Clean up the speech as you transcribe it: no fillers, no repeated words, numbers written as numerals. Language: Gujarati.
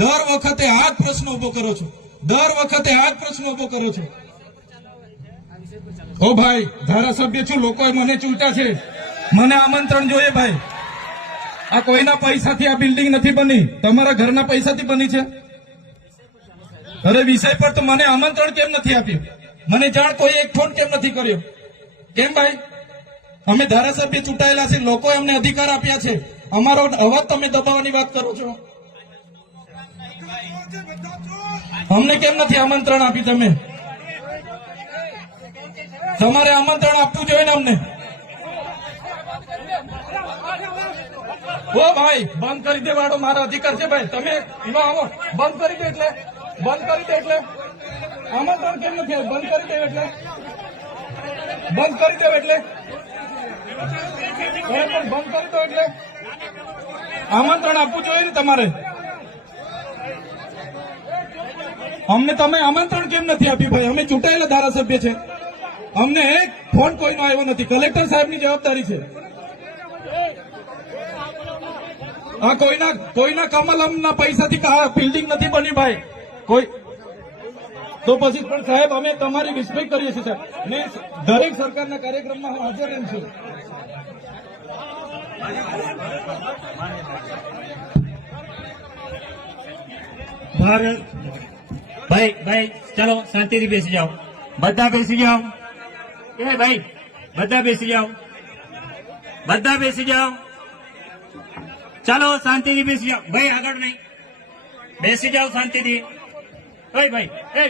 દર વખતે આ જ પ્રશ્ન ઉભો કરો છો, દર વખતે આ જ પ્રશ્ન ઉભો કરો છો। ઓ ભાઈ, ધારાસભ્ય છું, લોકોએ મને ચૂંટ્યા છે, મને આમંત્રણ જોઈએ ભાઈ। આ કોઈના પૈસાથી આ બિલ્ડિંગ નથી બની, તમારા ઘરના પૈસાથી બની છે। અરે વિષય પર તો મને આમંત્રણ કેમ નથી આપ્યું? મને જાણ કોઈ એક ફોન કેમ નથી કર્યો? કેમ ભાઈ? અમે ધારાસભ્ય ચૂંટાયેલા છે, લોકોએ અમને અધિકાર આપ્યા છે, અમારો અવાજ તમે દબાવવાની વાત કરો છો। અમને કેમ નથી આમંત્રણ આપ્યું તમે? તમારે આમંત્રણ આપવું જોઈએ ને અમને। ઓ ભાઈ, બંધ કરી દે વાળો, મારો અધિકાર છે ભાઈ, તમે એમાં આવો, બંધ કરી દે એટલે, બંધ કરી દે એટલે આમંત્રણ કેમ નથી આવ્યું? બંધ કરી દે એટલે, બંધ કરી દો એટલે, બંધ કરી દો એટલે આમંત્રણ આપવું જોઈએ ને તમારે। અમને તમે આમંત્રણ કેમ નથી આપ્યું ભાઈ? અમે ચૂંટાયેલા ધારાસભ્ય છે, અમને એક ફોન કોઈનો આવ્યો નથી, કલેક્ટર સાહેબની જવાબદારી છે। આ કોઈના કમલમના પૈસાથી બિલ્ડિંગ નથી બની ભાઈ, કોઈ તો પછી પણ સાહેબ અમે તમારી રિસ્પેક્ટ કરીએ છીએ સાહેબ, ને દરેક સરકારના કાર્યક્રમમાં હું હાજર રહું છું। ભારત ભાઈ ભાઈ ચલો શાંતિથી બેસી જાઓ, બધા બેસી જાઓ। એ ભાઈ બધા બેસી જાઓ, બધા બેસી જાઓ, ચાલો શાંતિથી બેસી જાઓ ભાઈ, આગળ નહીં, બેસી જાઓ શાંતિથી। ઓય ભાઈ, એ